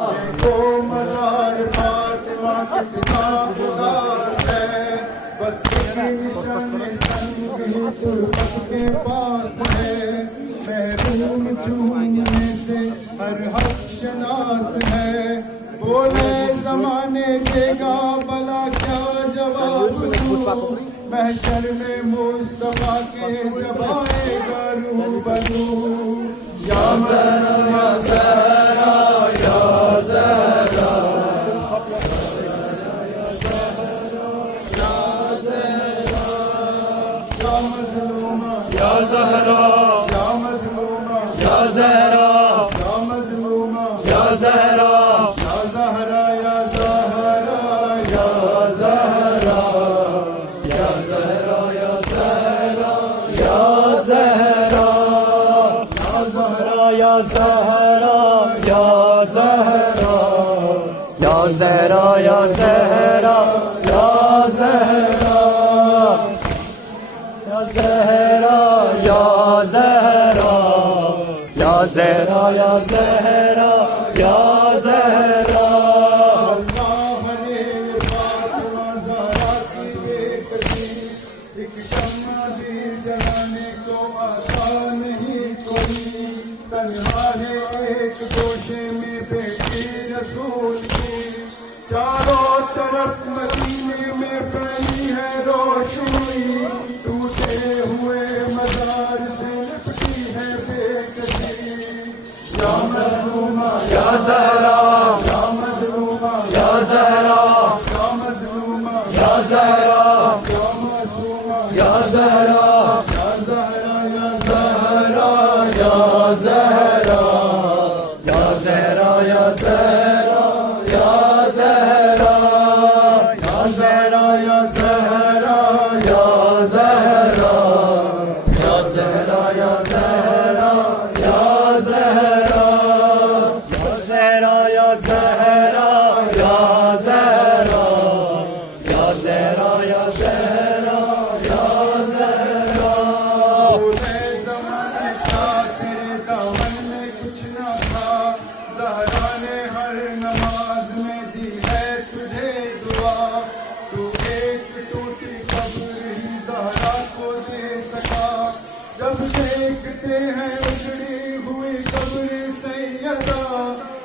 دیکھو مزار فاطمہ کتنا اداس ہے، بس ایک نشان سنگ ہی تربت کے پاس ہے، محروم چومنے سے ہر حق شناس ہے، بولے زمانے دے گا بلا کیا جواب دوں، محشر میں مصطفیٰ کے جب آئے گا روبرو، یا زہرا یا زہرا یا زہرا یا مظلومہ یا زہرا یا مظلومہ یا زہرا یا مظلومہ یا زہرا یا زہرا یا زہرا یا زہرا یا زہرا یا زہرا یا زہرا یا زہرا یا زہرا یا زہرا یا زہرا یا زہرا یا زہرا یا زہرا یا زہرا یا زہرا یا زہرا اللہ نے فاطمہ زہرا کی ایک دی، ایک شمع بھی جلانے کو آسان نہیں کوئی، تنہا ہے ایک گوشے میں بیٹی رسول کی، چاروں طرف مدینے میں پھیلی ہے روشنی، ٹوٹے ہوئے مزار سے لپٹی ہے بے کسی، یا مظلومہ یا زہرا یا مظلومہ یا زہرا یا مظلومہ یا زہرا یا معصومہ یا زہرا یا زہرا یا زہرا یا زہرا یا زہرا یا زہرا یا زہرا یا زہرا یا زہرا یا زہرا یا زہرا یا زہرا یا زہرا یا زہرا یا زہرا یا زہرا یا زہرا یا زہرا بولے زمانے کا تیرے دامن میں کچھ نہ تھا، زہرا نے ہر نماز میں دی ہے تجھے دعا، تو ایک ٹوٹی قبر ہی زہرا کو دے سکا، جب دیکھتے ہیں اجڑی ہوئی قبر سیدہ،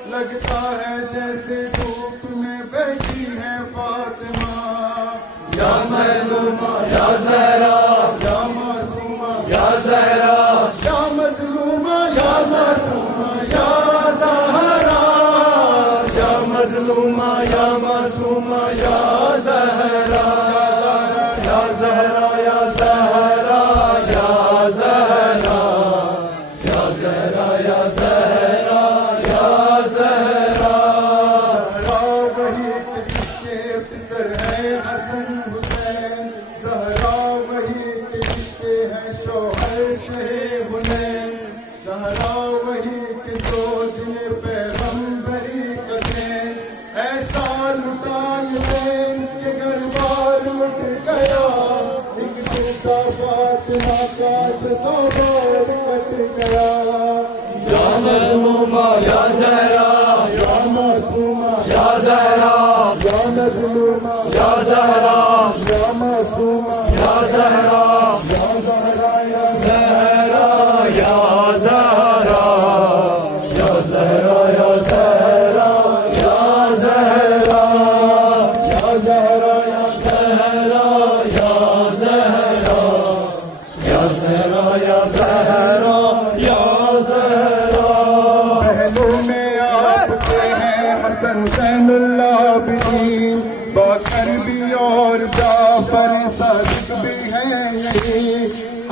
لگتا ہے جیسے دھوپ میں بیٹھی ہے فاطمہ، یا مظلومہ یا زہرا یا معصومہ یا زہرا یا مظلومہ یا معصومہ یا زہرا یا مظلومہ یا معصومہ یا زہرا یا زہرا یا زہرا یا زہرا یا زہرا یا زہرا یا زہرا زہرا وہی کہ جس کے پسر ہے حسن حسین، زہرا وہی کہ جس کے ہے شوہر شہ حنین، زہرا وہی کہ جو دن پیغمبری کتیں، ایسا لٹا لین کہ گھر بار لٹ گیا، ایک ٹوٹا فاطمہ کا تصور کٹ گیا، یا مظلومہ یا زہرا یا معصومہ یا زہرا یا مظلومہ یا زہرا یا معصومہ یا زہرا یا زہرا یا زہرا یا زہرا یا زہرا یا زہرا یا زہرا یا زہرا یا زہرا یا زہرا یا زہرا یا زہرا یا زہرا پہلو میں آپ کے ہیں حسن زین العابدین، باقر بھی اور جعفر صادق بھی ہیں یہی،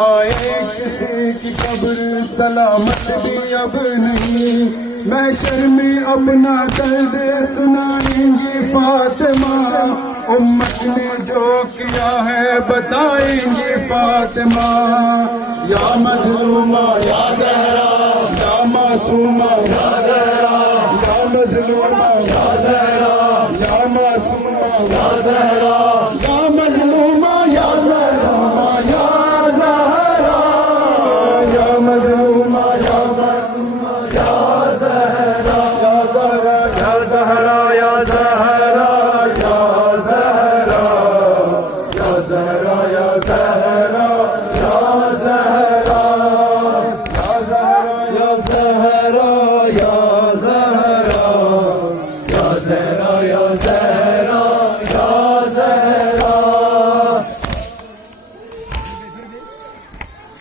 آئے کسی کی قبر سلامت بھی اب نہیں، محشر میں اپنا درد سنائیں گی فاطمہ، امت نے جو کیا ہے بتائیں گی فاطمہ، یا مظلومہ یا زہرا یا معصومہ یا زہرا یا مظلومہ یا زہرا یا معصومہ یا زہرا یا مظلومہ یا معصومہ یا زہرا یا مظلومہ یا معصومہ یا زہرا یا Zahra Ya Zahra, Ya Zahra, Ya Zahra, Ya Zahra, Ya Zahra, Ya Zahra, Ya Zahra, Ya Zahra.